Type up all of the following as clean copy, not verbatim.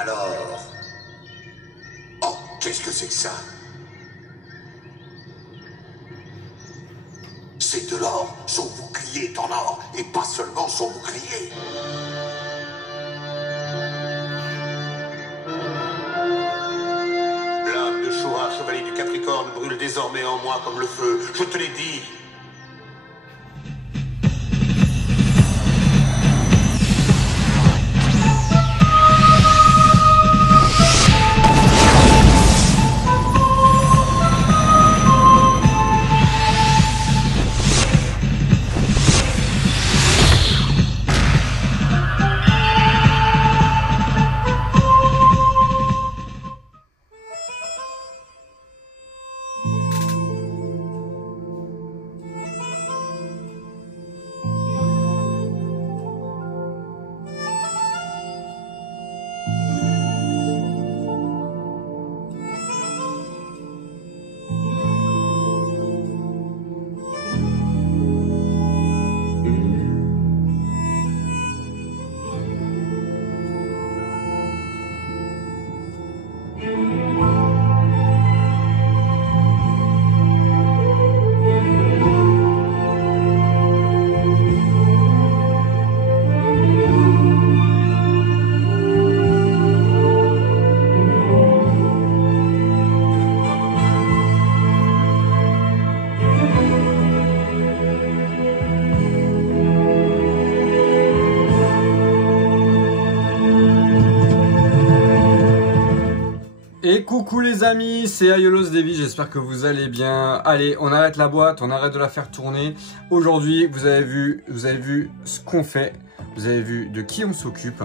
Alors... Oh, qu'est-ce que c'est que ça? C'est de l'or. Son bouclier est en or. Et pas seulement son bouclier. L'âme de Shura, chevalier du Capricorne, brûle désormais en moi comme le feu. Je te l'ai dit. Et coucou les amis, c'est Aiolos Devi, j'espère que vous allez bien. Allez, on arrête la boîte, on arrête de la faire tourner. Aujourd'hui, vous avez vu ce qu'on fait, vous avez vu de qui on s'occupe.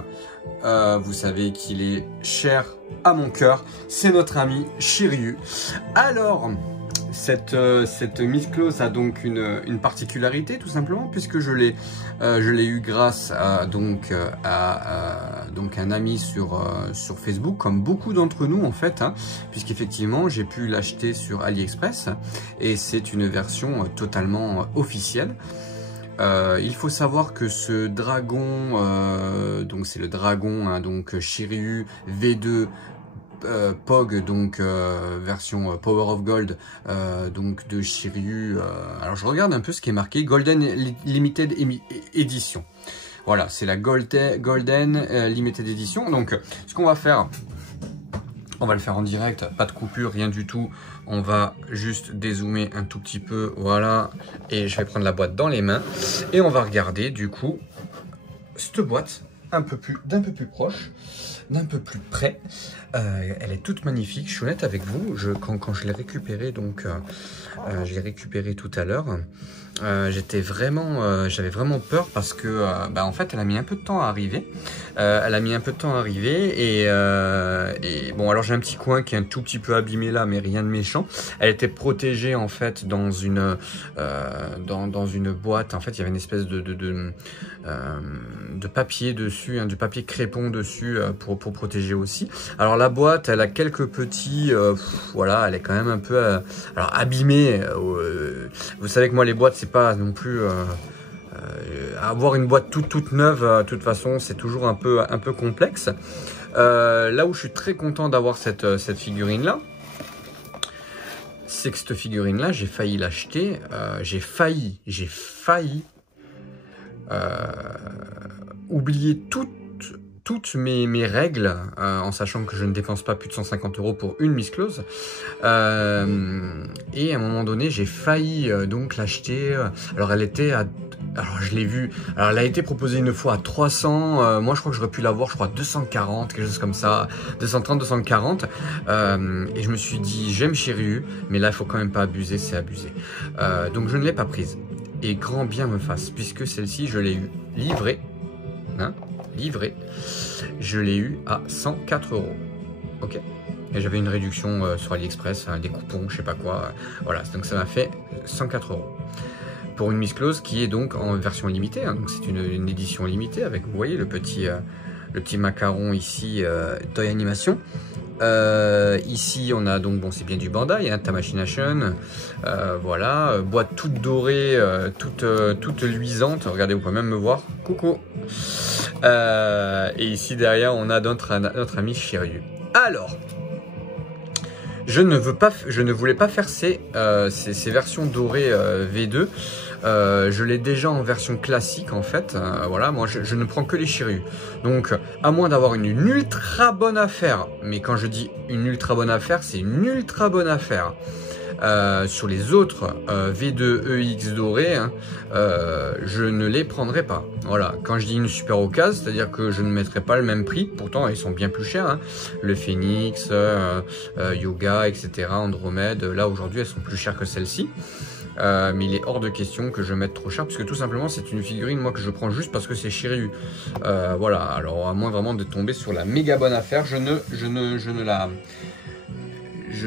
Vous savez qu'il est cher à mon cœur, c'est notre ami Shiryu. Alors, cette Miss Claus a donc une particularité tout simplement, puisque je l'ai eu grâce à un ami sur Facebook, comme beaucoup d'entre nous en fait, hein, puisqu'effectivement j'ai pu l'acheter sur AliExpress et c'est une version totalement officielle. Il faut savoir que ce dragon, donc c'est le dragon, hein, donc Shiryu V2 Pog, donc version Power of Gold, donc de Shiryu. Alors je regarde un peu ce qui est marqué Golden Limited Edition. Voilà, c'est la Golden Limited Edition. Donc ce qu'on va faire, on va le faire en direct, pas de coupure, rien du tout. On va juste dézoomer un tout petit peu, voilà. Et je vais prendre la boîte dans les mains et on va regarder du coup cette boîte d'un peu plus proche, d'un peu plus près. Elle est toute magnifique, je suis honnête avec vous, quand je l'ai récupérée, donc je l'ai récupérée tout à l'heure, j'avais vraiment peur parce que en fait elle a mis un peu de temps à arriver. Et bon, alors j'ai un petit coin qui est un tout petit peu abîmé là, mais rien de méchant. Elle était protégée en fait dans une boîte. En fait il y avait une espèce de papier dessus, hein, du papier crépon dessus pour protéger aussi. Alors la boîte, elle a quelques petits, voilà, elle est quand même un peu alors abîmée. Vous savez que moi les boîtes c'est pas non plus avoir une boîte toute neuve, de toute façon c'est toujours un peu complexe. Là où je suis très content d'avoir cette figurine là, c'est que cette figurine là j'ai failli l'acheter, j'ai failli oublier toutes mes règles, en sachant que je ne dépense pas plus de 150 € pour une Miss Claus. Et à un moment donné, j'ai failli donc l'acheter. Alors elle était à... Alors je l'ai vue. Alors elle a été proposée une fois à 300. Moi je crois que j'aurais pu l'avoir, je crois 240, quelque chose comme ça. 230, 240. Et je me suis dit, j'aime Shiryu, mais là il faut quand même pas abuser, c'est abusé. Donc je ne l'ai pas prise. Et grand bien me fasse, puisque celle-ci je l'ai eu livrée. Hein, livré, je l'ai eu à 104 €. Ok, et j'avais une réduction sur AliExpress, hein, des coupons, je sais pas quoi. Voilà, donc ça m'a fait 104 € pour une Miss Claus qui est donc en version limitée. Hein, donc c'est une édition limitée avec, vous voyez, le petit macaron ici, Toy Animation. Ici on a donc, bon c'est bien du Bandai, hein, Tamashination, voilà, boîte toute dorée, toute luisante, regardez, vous pouvez même me voir, coucou. Et ici derrière, on a notre ami Shiryu. Alors, je ne voulais pas faire ces versions dorées V2. Je l'ai déjà en version classique en fait. Voilà, moi je ne prends que les Shiryu. Donc, à moins d'avoir une ultra bonne affaire, mais quand je dis une ultra bonne affaire, c'est une ultra bonne affaire. Sur les autres V2 EX dorés, hein, je ne les prendrai pas. Voilà, quand je dis une super occasion, c'est-à-dire que je ne mettrai pas le même prix, pourtant ils sont bien plus chers. Hein. Le Phoenix, Yoga, etc., Andromède, là aujourd'hui elles sont plus chères que celles-ci. Mais il est hors de question que je mette trop cher, parce que tout simplement c'est une figurine moi que je prends juste parce que c'est Shiryu. Voilà, alors à moins vraiment de tomber sur la méga bonne affaire, je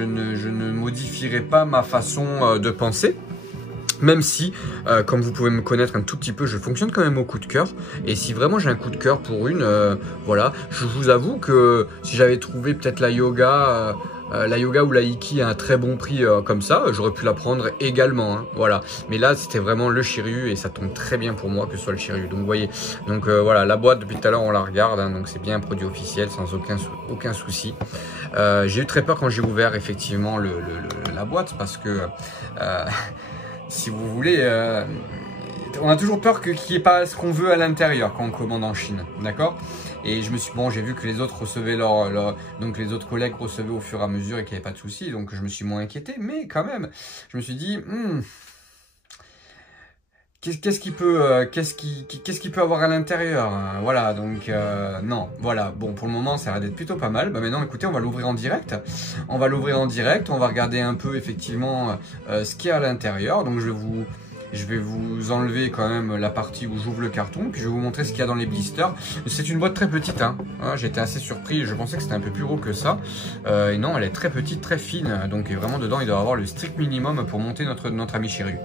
ne modifierai pas ma façon de penser. Même si, comme vous pouvez me connaître un tout petit peu, je fonctionne quand même au coup de cœur. Et si vraiment j'ai un coup de cœur pour une, voilà, je vous avoue que si j'avais trouvé peut-être la yoga ou la Iki à un très bon prix comme ça, j'aurais pu la prendre également. Hein, voilà. Mais là, c'était vraiment le Shiryu et ça tombe très bien pour moi que ce soit le Shiryu. Donc, vous voyez, donc voilà, la boîte depuis tout à l'heure, on la regarde. Hein, donc, c'est bien un produit officiel sans aucun souci. J'ai eu très peur quand j'ai ouvert effectivement la boîte parce que si vous voulez, on a toujours peur qu'il n'y ait pas ce qu'on veut à l'intérieur quand on commande en Chine, d'accord? Et je me suis, bon, j'ai vu que les autres recevaient donc les autres collègues recevaient au fur et à mesure et qu'il n'y avait pas de souci, donc je me suis moins inquiété, mais quand même, je me suis dit, qu'est-ce qu'il peut avoir à l'intérieur, hein? Voilà, donc non, voilà, bon, pour le moment ça a l'air d'être plutôt pas mal. Bah maintenant écoutez, on va l'ouvrir en direct, on va regarder un peu effectivement ce qu'il y a à l'intérieur. Donc je vais vous enlever quand même la partie où j'ouvre le carton, puis je vais vous montrer ce qu'il y a dans les blisters. C'est une boîte très petite, hein. J'étais assez surpris, je pensais que c'était un peu plus gros que ça. Et non, elle est très petite, très fine, donc vraiment dedans il doit avoir le strict minimum pour monter notre ami Shiryu.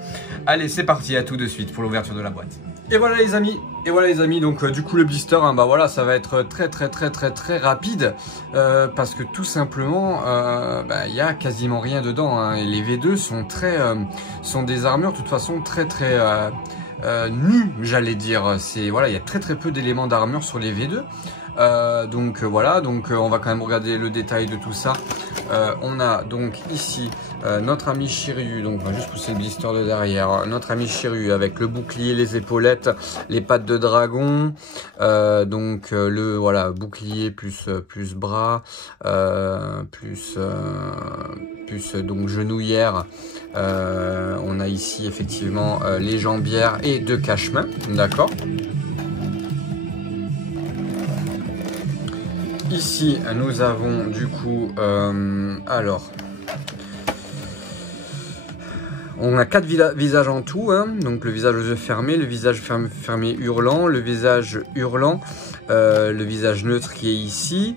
Allez, c'est parti, à tout de suite pour l'ouverture de la boîte. Et voilà les amis, donc du coup le blister, hein, bah voilà, ça va être très rapide parce que tout simplement, il y a quasiment rien dedans. Hein, et les V2 sont des armures de toute façon très nues, j'allais dire. Voilà, il y a très peu d'éléments d'armure sur les V2. Donc voilà, donc on va quand même regarder le détail de tout ça. On a donc ici notre ami Shiryu, donc on va juste pousser le blister de derrière, notre ami Shiryu avec le bouclier, les épaulettes, les pattes de dragon, donc le voilà bouclier plus bras, plus donc genouillère. On a ici effectivement les jambières et deux cache-mains, d'accord. Ici, nous avons du coup, alors, on a 4 visages en tout, hein, donc le visage aux yeux fermés, le visage fermé hurlant, le visage hurlant, le visage neutre qui est ici.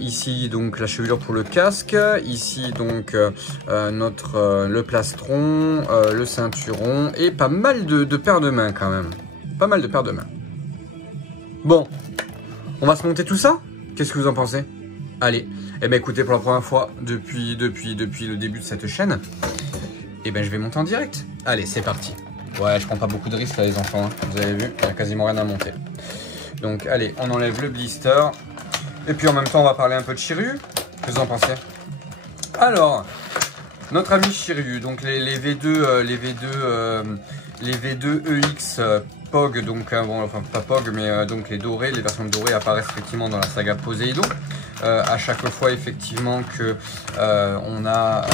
Ici donc la chevelure pour le casque, ici donc le plastron, le ceinturon et pas mal de paires de mains quand même, pas mal de paires de mains. Bon, on va se monter tout ça. Qu'est-ce que vous en pensez? Allez, eh ben écoutez, pour la première fois depuis le début de cette chaîne, eh ben je vais monter en direct. Allez, c'est parti. Ouais, je prends pas beaucoup de risques là les enfants, hein. Vous avez vu, il n'y a quasiment rien à monter. Donc allez, on enlève le blister. Et puis en même temps, on va parler un peu de Shiryu. Qu'est-ce que vous en pensez? Alors, notre ami Shiryu, donc les V2 EX POG, donc bon, enfin pas POG, mais donc les dorés, les versions dorées apparaissent effectivement dans la saga Poséidon. À chaque fois effectivement que on a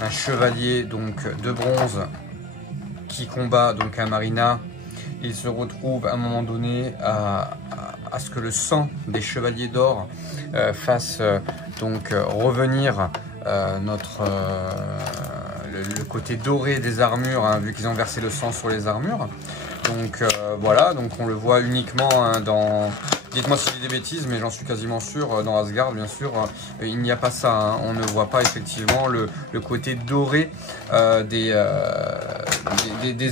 un chevalier donc de bronze qui combat donc un marina, il se retrouve à un moment donné à ce que le sang des chevaliers d'or fasse donc revenir le côté doré des armures, hein, vu qu'ils ont versé le sang sur les armures. Donc voilà, donc on le voit uniquement hein, dans... Dites-moi si je dis des bêtises, mais j'en suis quasiment sûr, dans Asgard, bien sûr, il n'y a pas ça. Hein, on ne voit pas effectivement le côté doré des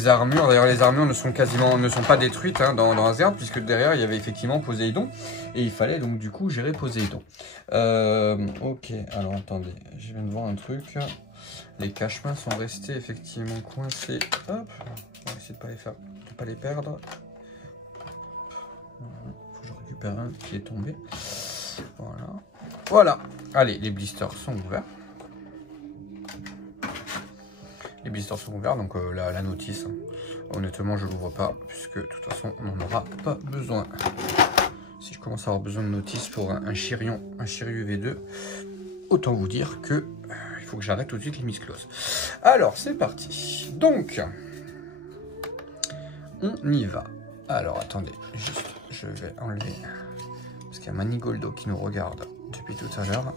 armures. D'ailleurs, les armures ne sont pas détruites hein, dans Asgard, puisque derrière, il y avait effectivement Poséidon. Et il fallait donc du coup gérer Poséidon. Ok, alors attendez, je viens de voir un truc. Les cache-mains sont restés effectivement coincés. Hop, on va essayer de pas les perdre. Faut que je récupère un qui est tombé. Voilà. Voilà. Allez, les blisters sont ouverts. Les blisters sont ouverts, donc la notice, honnêtement, je ne l'ouvre pas, puisque de toute façon, on n'en aura pas besoin. Si je commence à avoir besoin de notice pour un Shiryu V2, autant vous dire que il faut que j'arrête tout de suite les mises closes. Alors, c'est parti. Donc, on y va. Alors, attendez, juste, je vais enlever, parce qu'il y a Manigoldo qui nous regarde depuis tout à l'heure.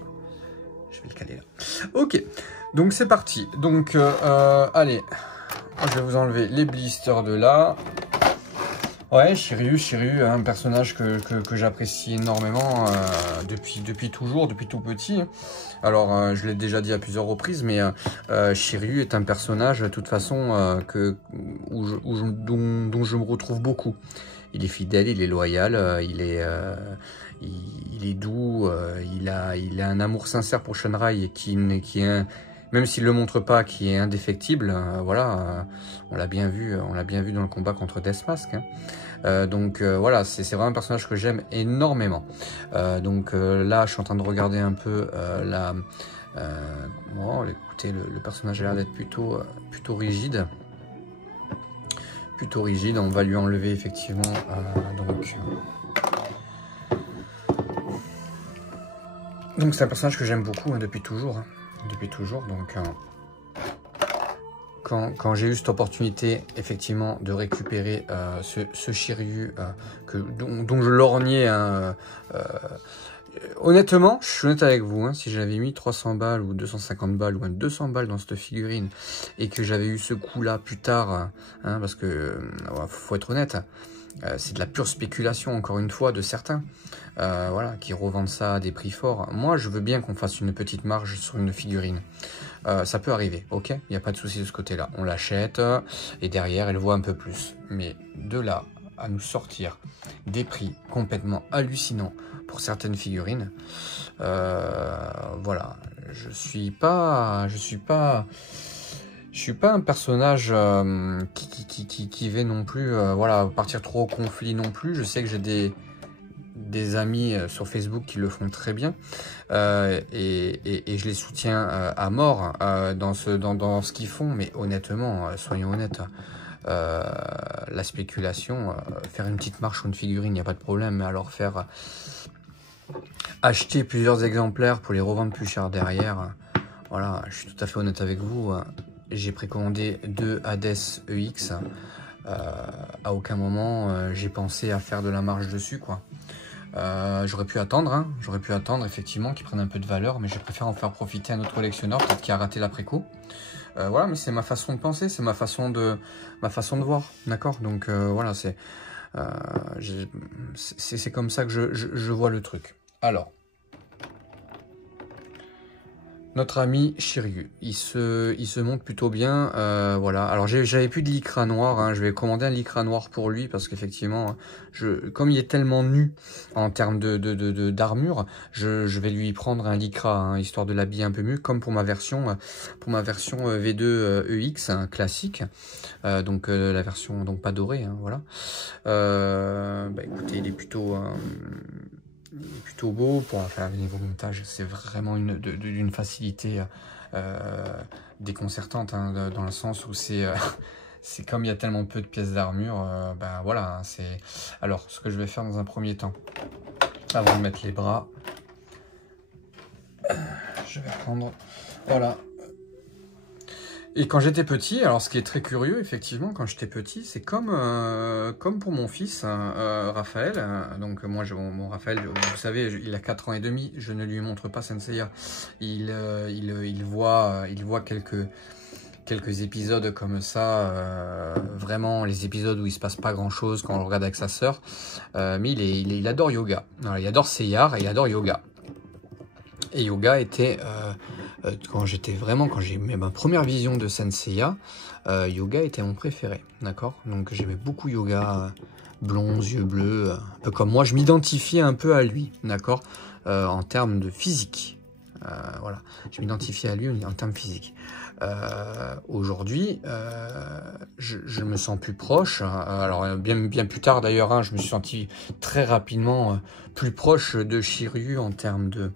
Je vais le caler là. Ok, donc c'est parti. Donc, allez, je vais vous enlever les blisters de là. Ouais, Shiryu, un personnage que j'apprécie énormément depuis toujours, depuis tout petit. Alors, je l'ai déjà dit à plusieurs reprises, mais Shiryu est un personnage, de toute façon, dont je me retrouve beaucoup. Il est fidèle, il est loyal, il est doux, il a un amour sincère pour Shunrai qui est même s'il le montre pas, qui est indéfectible. Voilà, on l'a bien vu dans le combat contre Deathmask. Hein. Donc voilà, c'est vraiment un personnage que j'aime énormément. Donc là, je suis en train de regarder un peu bon, écoutez, le personnage a l'air d'être plutôt rigide. Plutôt rigide, on va lui enlever effectivement donc c'est un personnage que j'aime beaucoup hein, depuis toujours, donc quand j'ai eu cette opportunité effectivement de récupérer ce Shiryu dont je lorgnais honnêtement, je suis honnête avec vous, hein, si j'avais mis 300 balles ou 250 balles ou 200 balles dans cette figurine et que j'avais eu ce coup là plus tard, hein, parce que faut être honnête, c'est de la pure spéculation encore une fois de certains, voilà, qui revendent ça à des prix forts. Moi je veux bien qu'on fasse une petite marge sur une figurine, ça peut arriver, ok, il n'y a pas de souci de ce côté là, on l'achète et derrière elle vaut un peu plus, mais de là à nous sortir des prix complètement hallucinants pour certaines figurines, voilà, je suis pas un personnage qui va non plus voilà, partir trop au conflit non plus. Je sais que j'ai des amis sur Facebook qui le font très bien et je les soutiens à mort dans ce qu'ils font, mais honnêtement, soyons honnêtes, la spéculation, faire une petite marche sur une figurine, il n'y a pas de problème, mais alors faire acheter plusieurs exemplaires pour les revendre plus cher derrière, voilà, je suis tout à fait honnête avec vous, j'ai précommandé 2 Hades EX, à aucun moment j'ai pensé à faire de la marge dessus, quoi. J'aurais pu attendre, hein, effectivement qu'ils prennent un peu de valeur, mais je préfère en faire profiter un autre collectionneur, peut-être qui a raté l'après-coup. Voilà, mais c'est ma façon de penser, c'est ma façon de voir, d'accord. Donc voilà, c'est comme ça que je vois le truc. Alors, notre ami Shiryu, il se monte plutôt bien, voilà. Alors j'avais plus de lycra noir, hein. Je vais commander un lycra noir pour lui parce qu'effectivement, comme il est tellement nu en termes d'armure, je vais lui prendre un lycra, hein, histoire de l'habiller un peu mieux, comme pour ma version V2 EX hein, classique, donc la version donc pas dorée, hein, voilà. Bah écoutez, il est plutôt beau pour faire le niveau montage, c'est vraiment d'une facilité déconcertante, hein, dans le sens où c'est comme il y a tellement peu de pièces d'armure, ben voilà, c'est... Alors, ce que je vais faire dans un premier temps, avant de mettre les bras, je vais prendre, voilà. Et quand j'étais petit, alors ce qui est très curieux, effectivement, quand j'étais petit, c'est comme pour mon fils, Raphaël. Donc moi, mon Raphaël, vous savez, il a 4 ans et demi, je ne lui montre pas Senseiya. Il voit quelques épisodes comme ça, vraiment les épisodes où il se passe pas grand chose quand on le regarde avec sa sœur. Mais il adore yoga. Alors, il adore Seiyar et il adore yoga. Et yoga était, quand j'ai eu ma première vision de Senseiya, yoga était mon préféré, d'accord. Donc j'aimais beaucoup yoga, blond, yeux bleus, un peu comme moi, je m'identifiais un peu à lui, d'accord, en termes de physique. Voilà, je m'identifiais à lui en termes physiques. Aujourd'hui, je me sens plus proche. Alors bien plus tard d'ailleurs, hein, je me suis senti très rapidement plus proche de Shiryu en termes de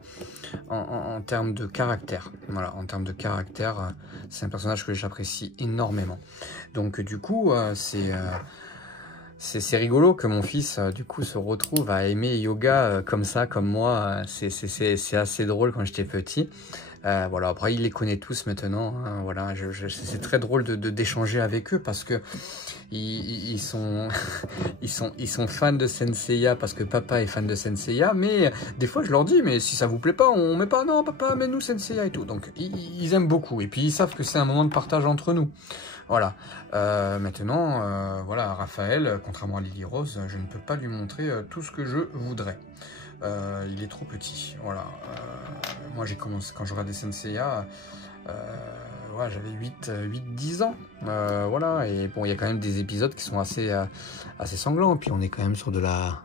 caractère. Voilà, en termes de caractère, c'est un personnage que j'apprécie énormément. Donc du coup, c'est rigolo que mon fils, du coup, se retrouve à aimer yoga comme ça, comme moi. C'est assez drôle quand j'étais petit. Voilà, après, il les connaît tous maintenant. Hein, voilà, c'est très drôle d'échanger avec eux parce que ils sont fans de Senseiya parce que papa est fan de Senseiya. Mais des fois, je leur dis, mais si ça vous plaît pas, on met pas, non, papa, mais nous Senseiya et tout. Donc, ils aiment beaucoup. Et puis, ils savent que c'est un moment de partage entre nous. Voilà. Maintenant, voilà, Raphaël, contrairement à Lily Rose, je ne peux pas lui montrer tout ce que je voudrais. Il est trop petit. Voilà. Moi, j'ai commencé quand je regardais Senseiya. Ouais, j'avais 8-10 ans. Voilà. Et bon, il y a quand même des épisodes qui sont assez sanglants. Puis on est quand même sur de la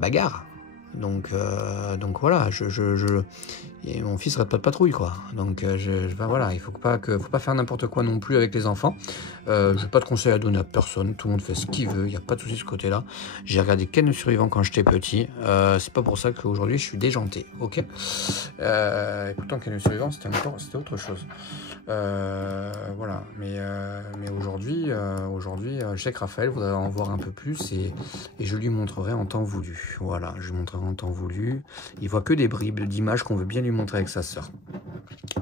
bagarre. Donc voilà, et mon fils rate pas de patrouille, quoi. Donc ben voilà, il faut pas faire n'importe quoi non plus avec les enfants. Je n'ai pas de conseils à donner à personne, tout le monde fait ce qu'il veut, il n'y a pas de souci de ce côté-là. J'ai regardé Ken le Survivant quand j'étais petit, c'est pas pour ça qu'aujourd'hui je suis déjanté, ok. Pourtant Ken le Survivant c'était autre chose. Voilà, mais aujourd'hui, je sais que Raphaël voudrait en voir un peu plus et je lui montrerai en temps voulu. Voilà, je lui montrerai en temps voulu. Il voit que des bribes d'images qu'on veut bien lui montrer avec sa sœur.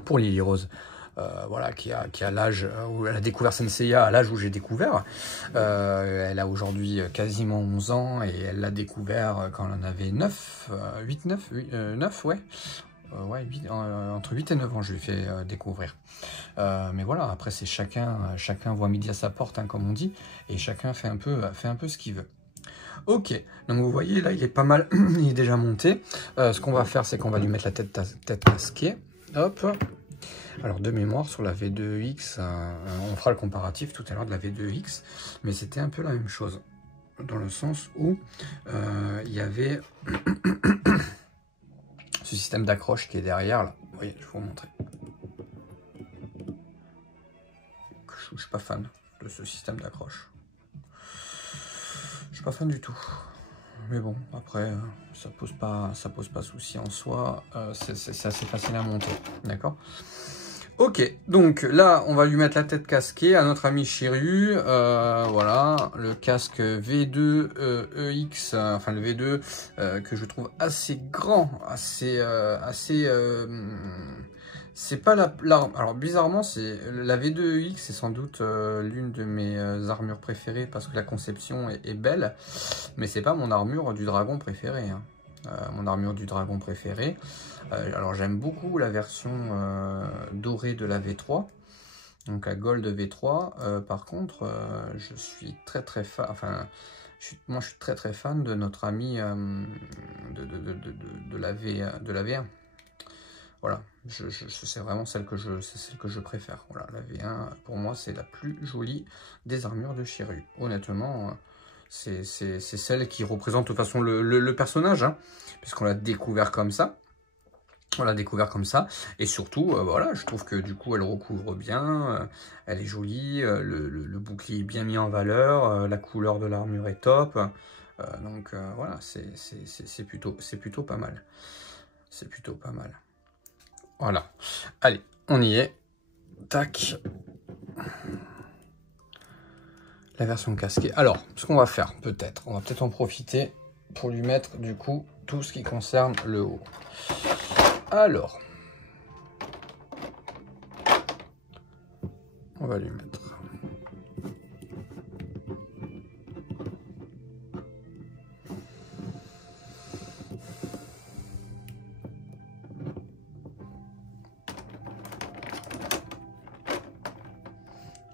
Pour Lily Rose, voilà, qui a l'âge où elle a découvert Senseiya, à l'âge où j'ai découvert. Elle a aujourd'hui quasiment 11 ans et elle l'a découvert quand elle en avait 9, ouais. Ouais, entre 8 et 9 ans, je lui ai fait découvrir. Mais voilà, après, c'est chacun voit midi à sa porte, hein, comme on dit, et chacun fait un peu ce qu'il veut. Ok, donc vous voyez, là, il est pas mal, il est déjà monté. Ce qu'on va faire, c'est qu'on va lui mettre la tête masquée. Hop. Alors, de mémoire, sur la V2X, on fera le comparatif tout à l'heure de la V2X, mais c'était un peu la même chose, dans le sens où il y avait... ce système d'accroche qui est derrière là. Vous voyez, je vais vous montrer. Je suis pas fan de ce système d'accroche. Je suis pas fan du tout. Mais bon, après, ça pose pas souci en soi. C'est assez facile à monter, d'accord? Ok, donc là, on va lui mettre la tête casquée à notre ami Shiryu. Voilà, le casque V2 EX, enfin le V2 que je trouve assez grand, c'est pas alors bizarrement, c'est la V2 EX, c'est sans doute l'une de mes armures préférées parce que la conception est belle, mais c'est pas mon armure du dragon préférée. Hein. Mon armure du dragon préférée. Alors j'aime beaucoup la version dorée de la V3, donc la Gold V3. Par contre, je suis très fan. Enfin, moi je suis très fan de notre ami de la V1. Voilà, c'est vraiment celle que je préfère. Voilà, la V1 pour moi c'est la plus jolie des armures de Shiryu. Honnêtement. C'est celle qui représente de toute façon le personnage, hein, puisqu'on l'a découvert comme ça. On l'a découvert comme ça. Et surtout, voilà, je trouve que du coup, elle recouvre bien. Elle est jolie. Le bouclier est bien mis en valeur. La couleur de l'armure est top. Donc, voilà, c'est plutôt pas mal. C'est plutôt pas mal. Voilà. Allez, on y est. Tac. La version casquée. Alors, ce qu'on va faire, on va peut-être en profiter pour lui mettre, du coup, tout ce qui concerne le haut. Alors, on va lui mettre...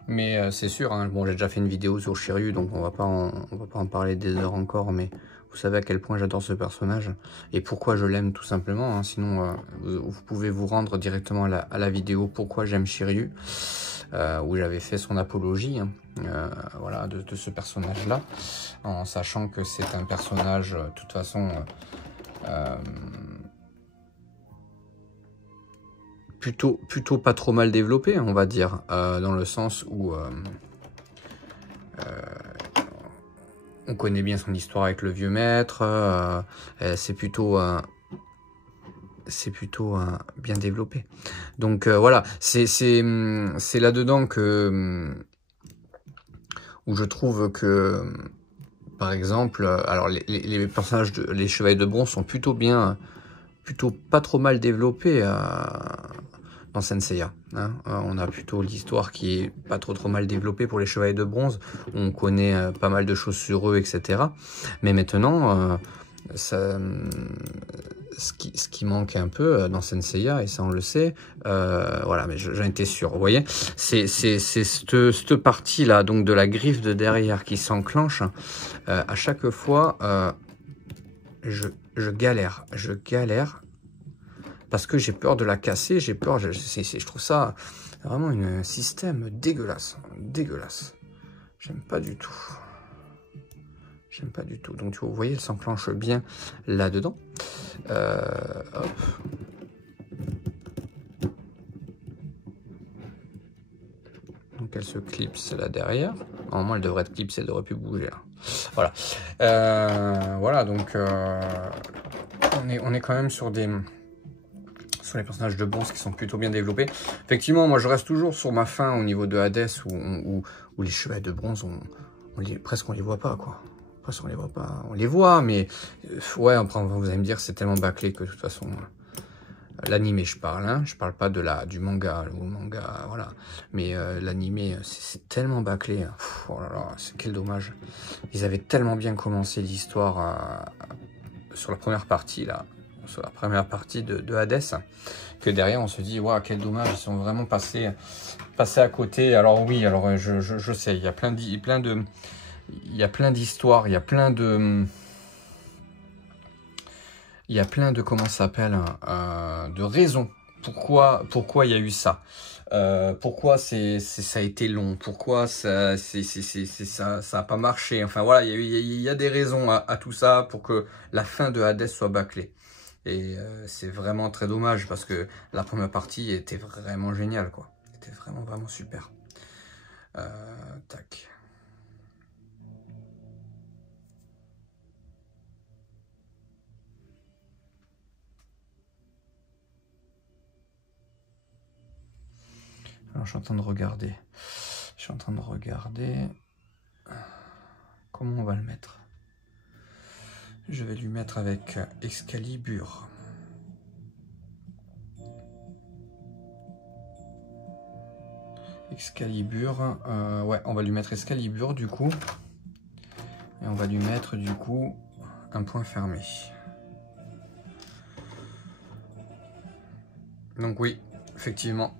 Mais c'est sûr, hein, bon, j'ai déjà fait une vidéo sur Shiryu, donc on va pas en parler des heures encore, mais vous savez à quel point j'adore ce personnage et pourquoi je l'aime tout simplement. Hein, sinon, vous pouvez vous rendre directement à la vidéo pourquoi j'aime Shiryu, où j'avais fait son apologie, hein, voilà, de ce personnage-là, en sachant que c'est un personnage, de toute façon, plutôt pas trop mal développé, on va dire, dans le sens où on connaît bien son histoire avec le vieux maître, c'est plutôt bien développé. Donc voilà, c'est là-dedans que où je trouve que, par exemple, alors les personnages, les chevaliers de bronze sont plutôt pas trop mal développés dans Senseiya. Hein. On a plutôt l'histoire qui est pas trop mal développée pour les chevaliers de bronze. On connaît pas mal de choses sur eux, etc. Mais maintenant, ce qui manque un peu dans Senseiya, et ça on le sait, voilà, mais j'en étais sûr, vous voyez, c'est cette partie là, donc de la griffe de derrière qui s'enclenche. À chaque fois, je galère parce que j'ai peur de la casser, j'ai peur, je trouve ça vraiment un système dégueulasse, j'aime pas du tout. Donc vous voyez, elle s'enclenche bien là-dedans. Hop. Donc elle se clipse là derrière. Normalement, elle devrait être clipsée, elle devrait plus bouger là. Voilà. Voilà, donc on est quand même sur les personnages de bronze qui sont plutôt bien développés. Effectivement, moi je reste toujours sur ma fin au niveau de Hades où les chevaliers de bronze, presque on les voit pas, quoi. Presque on les voit pas. On les voit, mais ouais, après vous allez me dire c'est tellement bâclé que de toute façon, l'animé je parle, hein, je parle pas du manga, voilà. Mais l'animé c'est tellement bâclé. Hein. Oh là là, quel dommage. Ils avaient tellement bien commencé l'histoire sur la première partie là. Sur la première partie de Hades, que derrière on se dit waouh, quel dommage, ils sont vraiment passés à côté. Alors oui, alors je sais, il y a plein d'histoires, il y a plein de comment ça s'appelle, de raisons pourquoi il y a eu ça. Pourquoi ça a été long, pourquoi ça a pas marché. Enfin voilà, il y a des raisons à tout ça pour que la fin de Hades soit bâclée. Et c'est vraiment très dommage parce que la première partie était vraiment géniale, quoi. C'était vraiment super. Tac. Alors je suis en train de regarder. Comment on va le mettre. Je vais lui mettre avec Excalibur. Ouais, on va lui mettre Excalibur du coup. Et on va lui mettre du coup un point fermé. Donc oui, effectivement,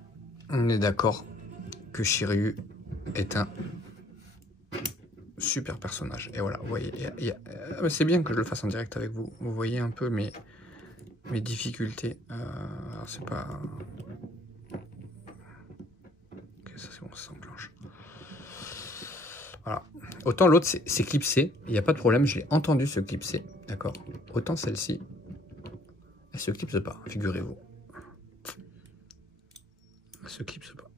on est d'accord que Shiryu est un super personnage. Et voilà, vous voyez, c'est bien que je le fasse en direct avec vous. Vous voyez un peu mes difficultés. Alors c'est pas... Ok, ça c'est bon, ça s'enclenche. Voilà. Autant l'autre c'est clipsé, il n'y a pas de problème, je l'ai entendu se clipser, d'accord. Autant celle-ci, elle se clipse pas, figurez-vous. Elle se clipse pas.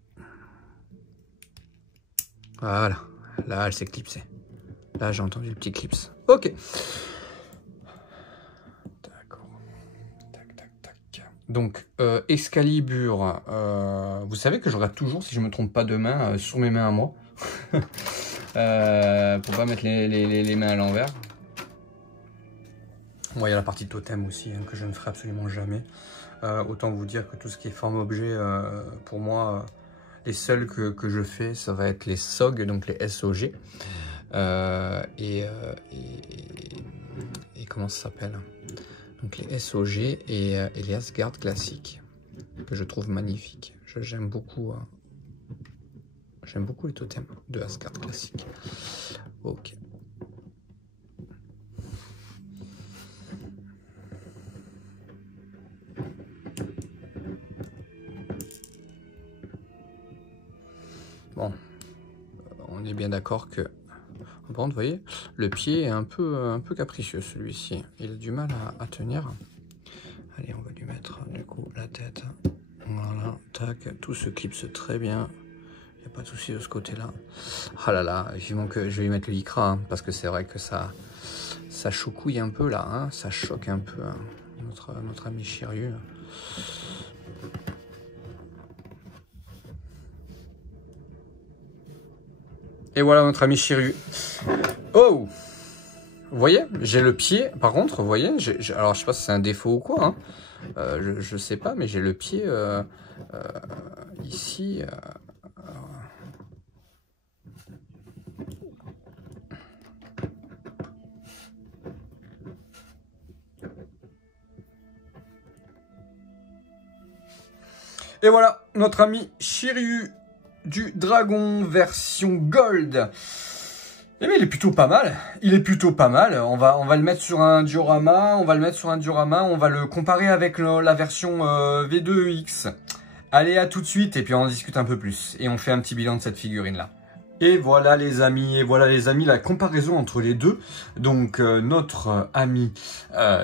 Voilà, là elle s'est clipsée. Là j'ai entendu le petit clips. Ok. D'accord. Tac. Donc Excalibur, vous savez que je regarde toujours, si je me trompe pas de main, sur mes mains à moi. Pour pas mettre les mains à l'envers. Bon, il y a la partie totem aussi, hein, que je ne ferai absolument jamais. Autant vous dire que tout ce qui est forme objet, pour moi, les seuls que je fais, ça va être les SOG, donc les SOG. Et comment ça s'appelle? Donc les SOG et les Asgard classiques, que je trouve magnifiques. J'aime beaucoup les totems de Asgard classique. Ok. Bon, on est bien d'accord que... Par contre, vous voyez, le pied est un peu capricieux, celui-ci. Il a du mal à tenir. Allez, on va lui mettre, du coup, la tête. Voilà. tac, tout se clipse très bien. Il n'y a pas de souci de ce côté-là. Ah là là, vivement que je vais y mettre le lycra, hein, parce que c'est vrai que ça choucouille un peu là, hein, ça choque un peu hein, notre ami Shiryu. Et voilà notre ami Shiryu. Oh! Vous voyez, j'ai le pied, par contre, vous voyez, alors je sais pas si c'est un défaut ou quoi, hein. Je sais pas, mais j'ai le pied ici. Et voilà, notre ami Shiryu du Dragon version Gold. Eh bien, il est plutôt pas mal. Il est plutôt pas mal. On va le mettre sur un diorama. On va le comparer avec la version V2EX. Allez, à tout de suite et puis on en discute un peu plus. Et on fait un petit bilan de cette figurine-là. Et voilà les amis, la comparaison entre les deux. Donc notre ami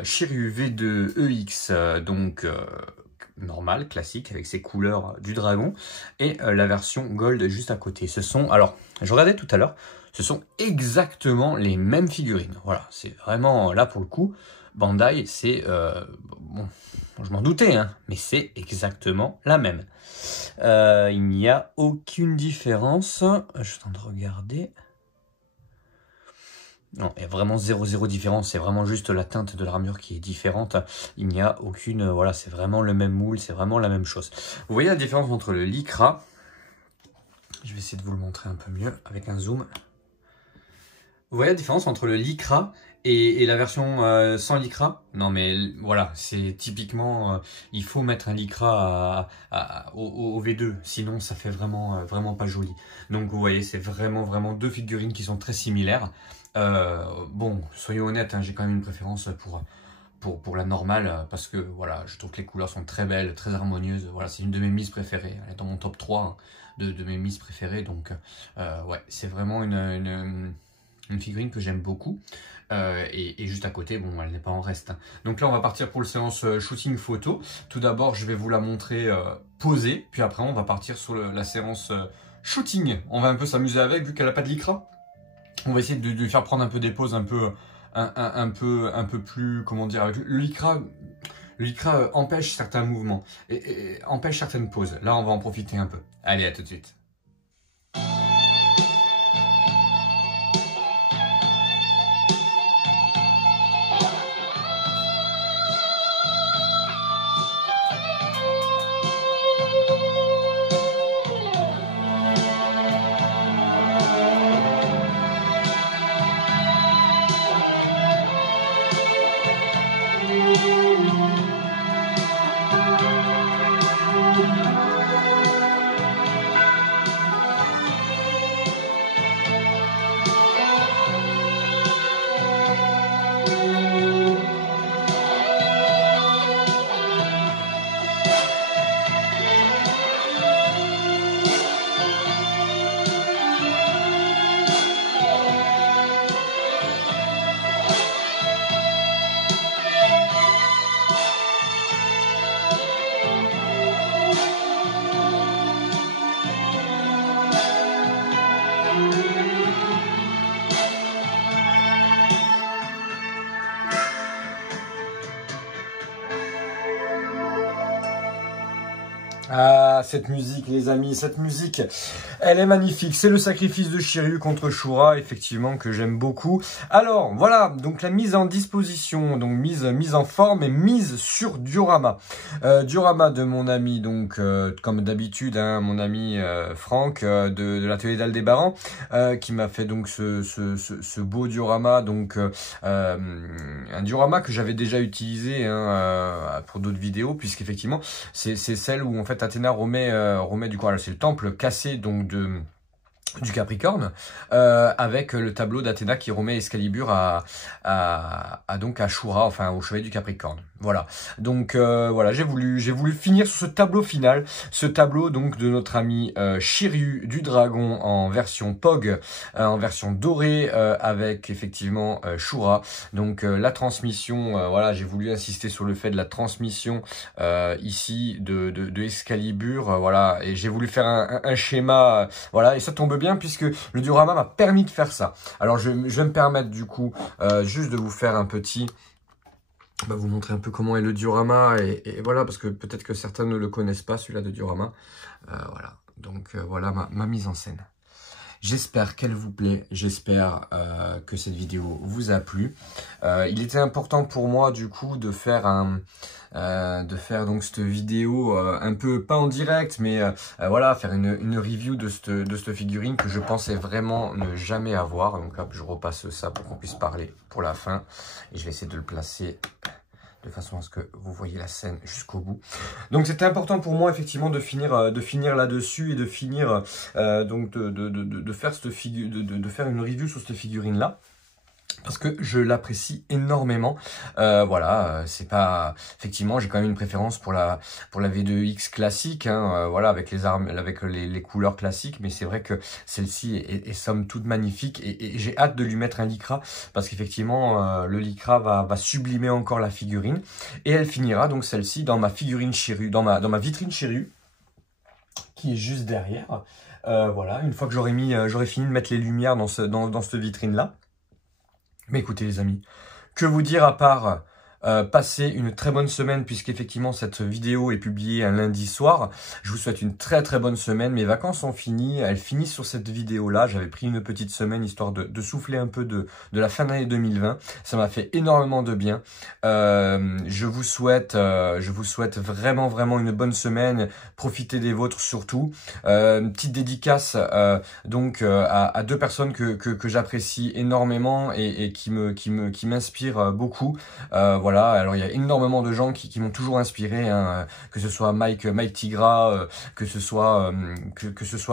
Shiryu V2EX, normal, classique, avec ses couleurs du dragon, et la version Gold juste à côté. Alors, je regardais tout à l'heure, ce sont exactement les mêmes figurines. Voilà, c'est vraiment, là pour le coup, Bandai, c'est, bon, je m'en doutais, hein, mais c'est exactement la même. Il n'y a aucune différence. Je suis en train de regarder. Non, il y a vraiment 0 différence, c'est vraiment juste la teinte de l'armure qui est différente. Il n'y a aucune, voilà, c'est vraiment le même moule, c'est vraiment la même chose. Vous voyez la différence entre le lycra, je vais essayer de vous le montrer un peu mieux avec un zoom. Vous voyez la différence entre le lycra et la version sans lycra? Non mais voilà, c'est typiquement, il faut mettre un lycra au V2, sinon ça fait vraiment pas joli. Donc vous voyez, c'est vraiment deux figurines qui sont très similaires. Bon, soyons honnêtes, hein, j'ai quand même une préférence pour la normale, parce que voilà, je trouve que les couleurs sont très belles, très harmonieuses. Voilà, c'est une de mes mises préférées, elle est dans mon top 3 hein, de mes mises préférées. Donc ouais, c'est vraiment une figurine que j'aime beaucoup. Et juste à côté, bon, elle n'est pas en reste. Donc là, on va partir pour le séance shooting photo. Tout d'abord, je vais vous la montrer posée, puis après, on va partir sur la séance shooting. On va un peu s'amuser avec, vu qu'elle n'a pas de lycra. On va essayer de lui faire prendre un peu des poses un peu plus, comment dire, avec le lycra empêche certains mouvements et empêche certaines poses. Là, on va en profiter un peu. Allez, à tout de suite. Ah, cette musique, les amis, cette musique, elle est magnifique. C'est le sacrifice de Shiryu contre Shura, effectivement, que j'aime beaucoup. Alors, voilà, donc la mise en disposition, donc mise en forme et mise sur diorama. Diorama de mon ami, donc, comme d'habitude, hein, mon ami Franck de l'atelier d'Aldébaran, qui m'a fait donc ce beau diorama, donc un diorama que j'avais déjà utilisé hein, pour d'autres vidéos, puisqu'effectivement, c'est celle où en fait Athéna remet du coup, c'est le temple cassé donc du Capricorne, avec le tableau d'Athéna qui remet Excalibur donc à Shura, enfin au chevet du Capricorne. Voilà, donc voilà, j'ai voulu finir sur ce tableau final, ce tableau donc de notre ami Shiryu du Dragon en version POG, en version dorée, avec effectivement Shura. Donc la transmission, voilà, j'ai voulu insister sur le fait de la transmission ici de Excalibur, voilà, et j'ai voulu faire un schéma, voilà, et ça tombe bien puisque le diorama m'a permis de faire ça. Alors je vais me permettre du coup juste de vous faire un petit... vous montrer un peu comment est le diorama et voilà, parce que peut-être que certains ne le connaissent pas, celui-là de diorama. Voilà, donc voilà ma mise en scène. J'espère qu'elle vous plaît, j'espère que cette vidéo vous a plu. Il était important pour moi du coup de faire donc cette vidéo un peu, pas en direct, mais voilà, faire une review de cette figurine que je pensais vraiment ne jamais avoir. Donc hop, je repasse ça pour qu'on puisse parler pour la fin. Et je vais essayer de le placer de façon à ce que vous voyez la scène jusqu'au bout. Donc c'était important pour moi effectivement de finir là-dessus et de finir donc de faire faire une review sur cette figurine là. Parce que je l'apprécie énormément. Voilà, c'est pas... Effectivement, j'ai quand même une préférence pour la V2X classique, hein, voilà, avec les armes, avec les couleurs classiques, mais c'est vrai que celle-ci est somme toute magnifique et j'ai hâte de lui mettre un lycra parce qu'effectivement, le lycra va sublimer encore la figurine et elle finira donc celle-ci dans ma figurine Shiryu, dans ma vitrine Shiryu qui est juste derrière. Voilà, une fois que j'aurai fini de mettre les lumières dans cette vitrine-là. Mais écoutez les amis, que vous dire à part passer une très bonne semaine puisqu'effectivement cette vidéo est publiée un lundi soir. Je vous souhaite une très très bonne semaine. Mes vacances sont finies, elles finissent sur cette vidéo là. J'avais pris une petite semaine histoire de souffler un peu de la fin d'année 2020. Ça m'a fait énormément de bien. Je vous souhaite vraiment une bonne semaine. Profitez des vôtres surtout. Une petite dédicace donc à deux personnes que j'apprécie énormément et qui m'inspirent beaucoup. Voilà, alors il y a énormément de gens qui m'ont toujours inspiré, hein, que ce soit Mike Tigra, que ce soit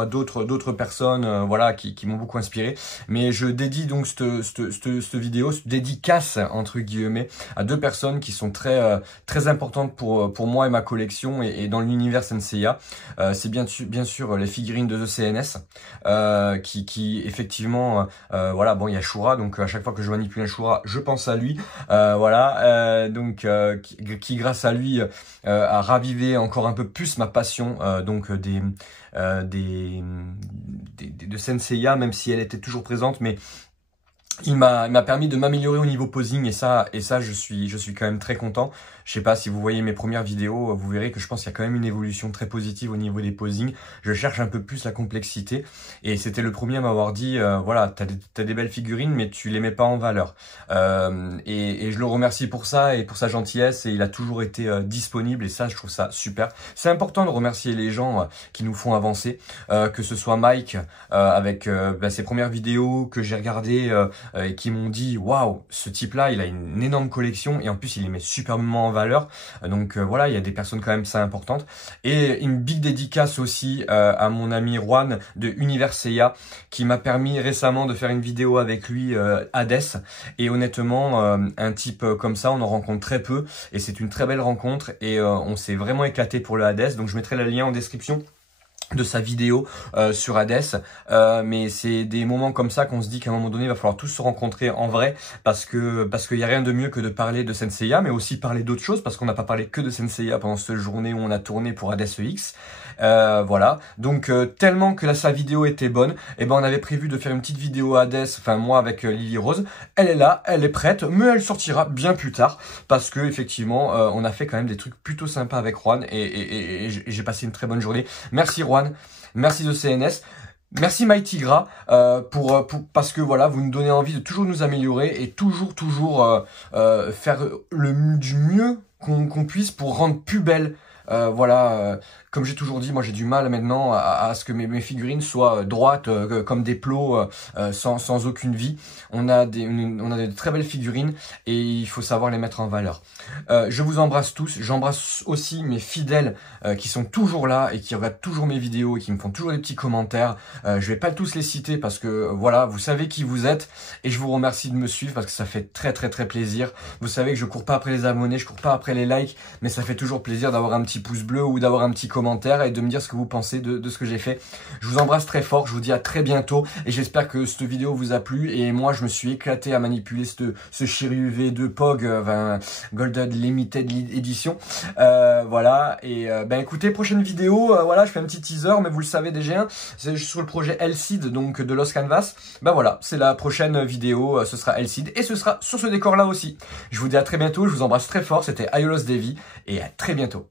d'autres personnes, voilà, qui m'ont beaucoup inspiré. Mais je dédie donc cette vidéo, cette dédicace entre guillemets, à deux personnes qui sont très importantes pour moi et ma collection et dans l'univers Senseiya. C'est bien sûr les figurines de The CNS, qui effectivement, voilà, bon, il y a Shura, donc à chaque fois que je manipule un Shura, je pense à lui, voilà. Qui grâce à lui a ravivé encore un peu plus ma passion donc de Senseiya, même si elle était toujours présente, mais il m'a permis de m'améliorer au niveau posing et ça je suis quand même très content. Je sais pas si vous voyez mes premières vidéos, vous verrez que je pense qu'il y a quand même une évolution très positive au niveau des posings. Je cherche un peu plus la complexité et c'était le premier à m'avoir dit voilà, t'as des belles figurines mais tu les mets pas en valeur. Et je le remercie pour ça et pour sa gentillesse et il a toujours été disponible et ça je trouve ça super. C'est important de remercier les gens qui nous font avancer, que ce soit Mike avec ses premières vidéos que j'ai regardées et qui m'ont dit waouh, ce type là il a une énorme collection et en plus il les met superbement en valeur, donc voilà, il y a des personnes quand même ça importantes. Et une big dédicace aussi à mon ami Juan de Univers Seiya qui m'a permis récemment de faire une vidéo avec lui, Hades, et honnêtement un type comme ça on en rencontre très peu et c'est une très belle rencontre et on s'est vraiment éclaté pour le Hades, donc je mettrai le lien en description de sa vidéo sur Hades, mais c'est des moments comme ça qu'on se dit qu'à un moment donné il va falloir tous se rencontrer en vrai parce qu'il y a rien de mieux que de parler de Senseiya mais aussi parler d'autres choses parce qu'on n'a pas parlé que de Senseiya pendant cette journée où on a tourné pour Hades EX. Voilà, donc tellement que sa vidéo était bonne, et ben on avait prévu de faire une petite vidéo Hades, enfin moi avec Lily Rose. Elle est là, elle est prête, mais elle sortira bien plus tard parce que effectivement on a fait quand même des trucs plutôt sympas avec Juan et j'ai passé une très bonne journée. Merci Juan, merci de CNS. Merci Mike Tigra parce que voilà, vous nous donnez envie de toujours nous améliorer et toujours faire du mieux qu'on puisse pour rendre plus belle voilà, comme j'ai toujours dit, moi j'ai du mal maintenant à ce que mes figurines soient droites comme des plots sans aucune vie. On a des très belles figurines et il faut savoir les mettre en valeur. Je vous embrasse tous, j'embrasse aussi mes fidèles qui sont toujours là et qui regardent toujours mes vidéos et qui me font toujours des petits commentaires. Je vais pas tous les citer parce que voilà, vous savez qui vous êtes et je vous remercie de me suivre parce que ça fait très plaisir. Vous savez que je cours pas après les abonnés, je cours pas après les likes, mais ça fait toujours plaisir d'avoir un petit pouce bleu ou d'avoir un petit commentaire et de me dire ce que vous pensez de ce que j'ai fait. Je vous embrasse très fort, je vous dis à très bientôt et j'espère que cette vidéo vous a plu et moi je me suis éclaté à manipuler ce Shiryu V2 POG Golden Limited Edition. Voilà, et écoutez, prochaine vidéo, voilà, je fais un petit teaser, mais vous le savez déjà, c'est sur le projet Elseed, donc de Lost Canvas. Voilà, c'est la prochaine vidéo, ce sera Elseed, et ce sera sur ce décor là aussi. Je vous dis à très bientôt, je vous embrasse très fort, c'était Aiolos Devi, et à très bientôt.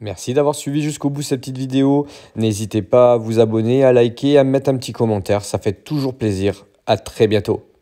Merci d'avoir suivi jusqu'au bout cette petite vidéo. N'hésitez pas à vous abonner, à liker, à mettre un petit commentaire. Ça fait toujours plaisir. À très bientôt.